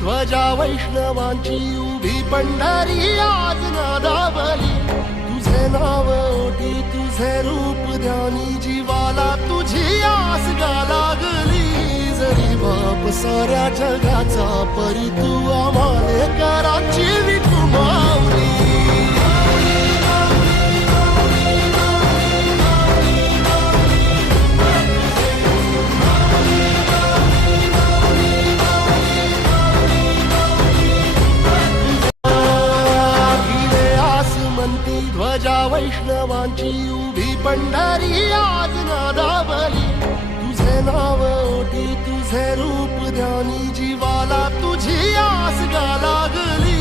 ध्वजा वैष्णवांची उभी पंढरी आज नादावली. तुझे नाव ओटी तुझे रूप ध्यानी जीवाला तुझी आस गा लागली. जरी बाप साऱ्या जगाचा परी तू आम्हाले कराची विठू माऊली. ध्वजा वैष्णवांची उभी पंढरी आज नादावली. तुझे नाव ओटी तुझे रूप ध्यानी जीवाला तुझी आस गा लागली.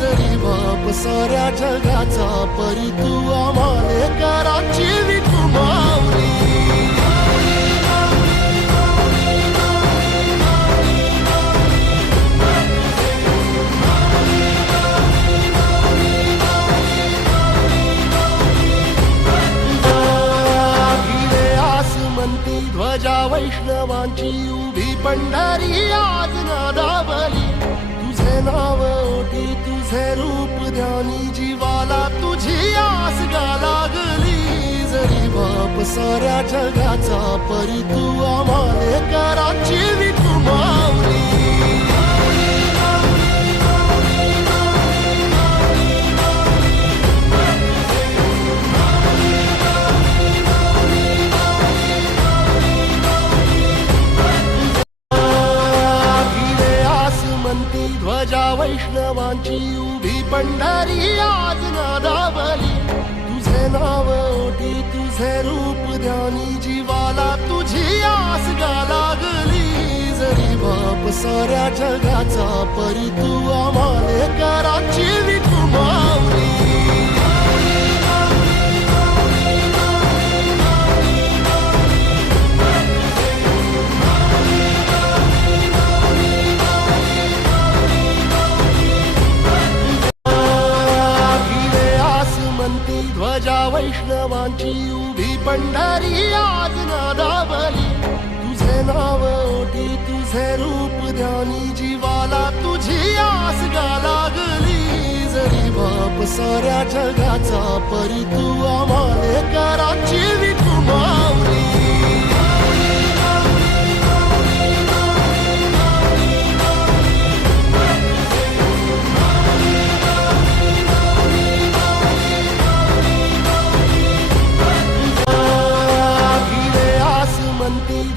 जरी बाप साऱ्या जगाचा परी तू आम्हाले कराची विठू माऊली. ध्वजा वैष्णवांची उभी पंढरी आज नादावली. तुझे नाव ओटी तुझे रूप ध्यानी जीवाला तुझी आस गा लागली. जरी बाप साऱ्या जगाचा परी तू आम्हाले कराची विठू माऊली. ध्वजा वैष्णवांची उभी पंढरी आज नादावली. तुझे नाव ओटी तुझे रूप ध्यानी जीवाला तुझी आस गा लागली. जरी बाप साऱ्या जगाचा परी तू आम्हाले कराची विठू माऊली. ध्वजा वैष्णवांची उभी पंढरी आज नादावली. तुझे नाव ओटी तुझे रूप ध्यानी जीवाला तुझी आस गा लागली. जरी बाप साऱ्या जगाचा परी तू आम्हाले कराची विठू माऊली.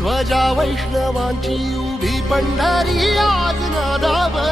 ध्वजा वैष्णवांची उभी पंढरी आज नादावली.